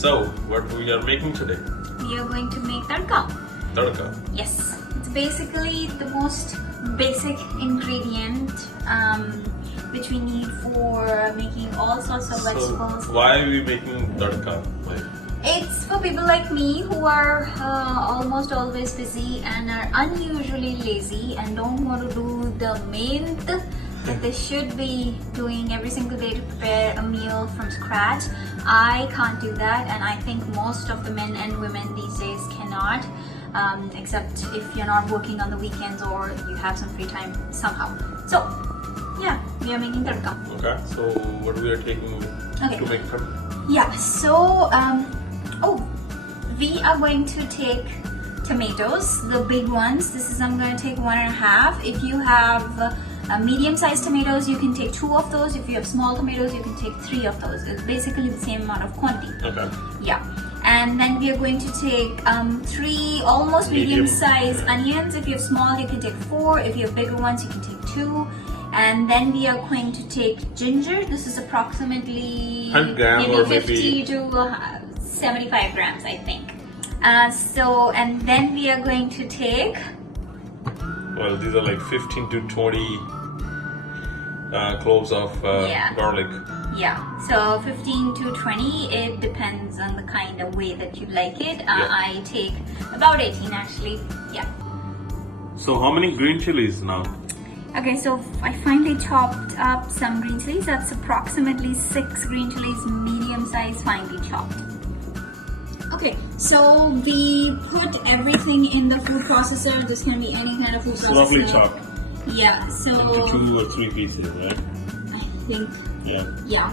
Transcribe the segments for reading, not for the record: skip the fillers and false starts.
So, what we are making today? We are going to make tadka. Tadka. Yes, it's basically the most basic ingredient which we need for making all sorts of vegetables. So, why are we making tadka? It's for people like me who are almost always busy and are unusually lazy and don't want to do the main that they should be doing every single day to prepare a meal from scratch. I can't do that, and I think most of the men and women these days cannot, except if you're not working on the weekends or you have some free time somehow. So yeah, we are making tadka. Okay, so what we are taking to make tadka? Yeah, so we are going to take tomatoes, the big ones. I'm going to take 1.5. If you have medium-sized tomatoes, you can take 2 of those. If you have small tomatoes, you can take 3 of those. It's basically the same amount of quantity. Okay. Yeah. And then we are going to take 3 almost medium-sized onions. If you have small, you can take 4. If you have bigger ones, you can take 2. And then we are going to take ginger. This is approximately 100 grams or 50 maybe to 75 grams, I think. And then we are going to take... Well, these are like 15 to 20 cloves of garlic. Yeah, so 15 to 20, it depends on the kind of way that you like it. I take about 18 actually, yeah. So how many green chilies now? Okay, so I finally chopped up some green chilies. That's approximately 6 green chilies, medium size, finely chopped. Okay, so we put everything in the food processor. This can be any kind of food processor. Roughly chopped. Yeah, so... Into 2 or 3 pieces, right? I think. Yeah.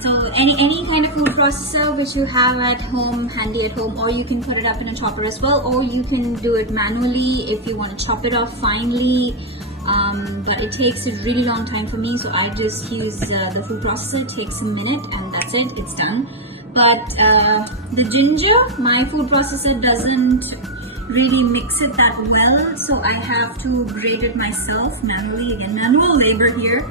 So any kind of food processor which you have at home, handy at home, or you can put it up in a chopper as well, or you can do it manually if you want to chop it off finely. But it takes a really long time for me, so I just use the food processor. It takes a minute and that's it, it's done. But the ginger, my food processor doesn't really mix it that well, so I have to grate it myself manually. Again, manual labor here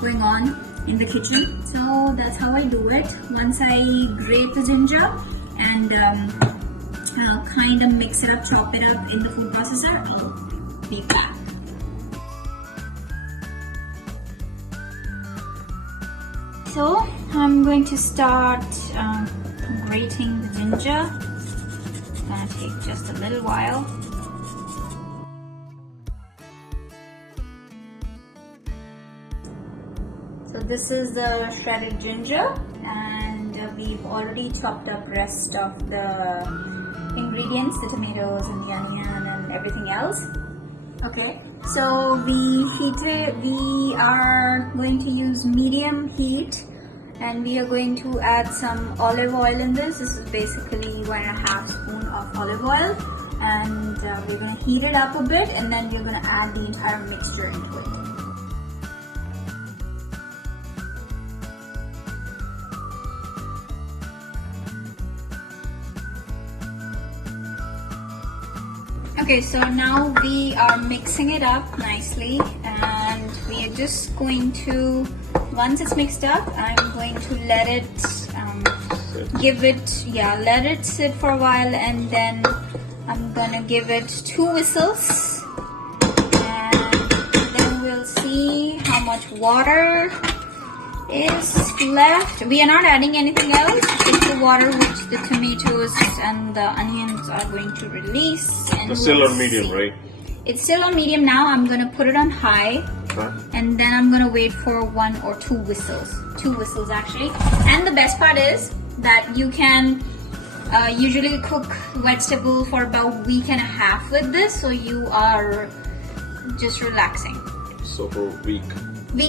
going on in the kitchen. So that's how I do it. Once I grate the ginger and I'll kind of mix it up, chop it up in the food processor, I'll be back. So I'm going to start grating the ginger. It's gonna take just a little while. So this is the shredded ginger, and we've already chopped up rest of the ingredients, the tomatoes and the onion and everything else. Okay, so we are going to use medium heat, and we are going to add some olive oil in this. This is basically 1.5 spoon of olive oil, and we're going to heat it up a bit, and then we're going to add the entire mixture into it. Okay, so now we are mixing it up nicely, and we are just going to, once it's mixed up, I'm going to let it let it sit for a while, and then I'm gonna give it 2 whistles, and then we'll see how much water is left. We are not adding anything else, just the water which the tomatoes and the onions are going to release. And it's still on medium, right? It's still on medium now. I'm going to put it on high, and then I'm going to wait for 1 or 2 whistles. 2 whistles actually. And the best part is that you can usually cook vegetable for about a week and a half with this, so you are just relaxing. So for a week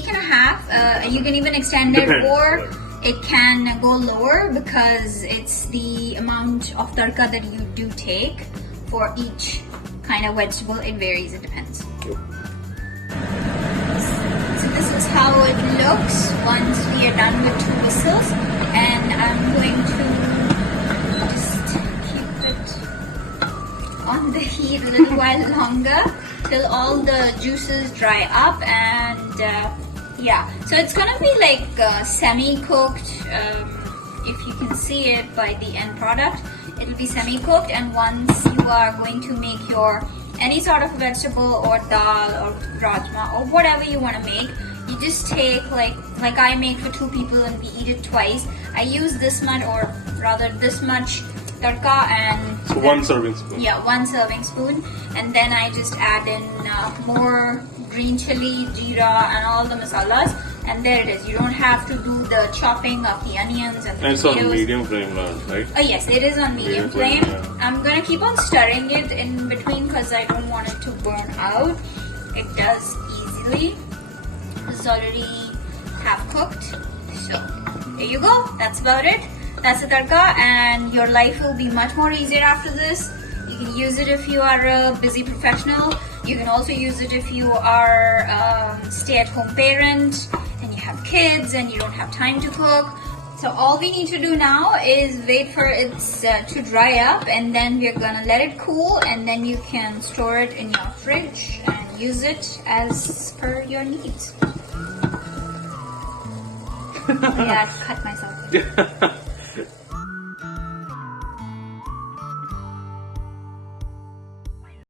and a half, you can even extend it, or it can go lower, because it's the amount of tadka that you do take for each kind of vegetable. It varies, it depends. Yep. So this is how it looks once we are done with 2 whistles, and I'm going to just keep it on the heat a little while longer till all the juices dry up, and yeah, so it's gonna be like semi-cooked. if you can see it by the end product, it'll be semi-cooked. And once you are going to make your any sort of vegetable or dal or rajma or whatever you want to make, you just take like I make for 2 people and we eat it twice. I use this much, or rather this much tadka, and so then, 1 serving spoon. Yeah, 1 serving spoon, and then I just add in more green chili, jeera, and all the masalas, and there it is. You don't have to do the chopping of the onions and the And it's tomatoes. on medium flame, right? Oh yes, it is on medium flame. Yeah. I'm gonna keep on stirring it in between because I don't want it to burn out. It does easily. It's already half cooked. So there you go. That's about it. That's the tadka, and your life will be much more easier after this. You can use it if you are a busy professional. You can also use it if you are a stay-at-home parent and you have kids and you don't have time to cook. So all we need to do now is wait for it to dry up, and then we're gonna let it cool, and then you can store it in your fridge and use it as per your needs. Yeah, I cut myself.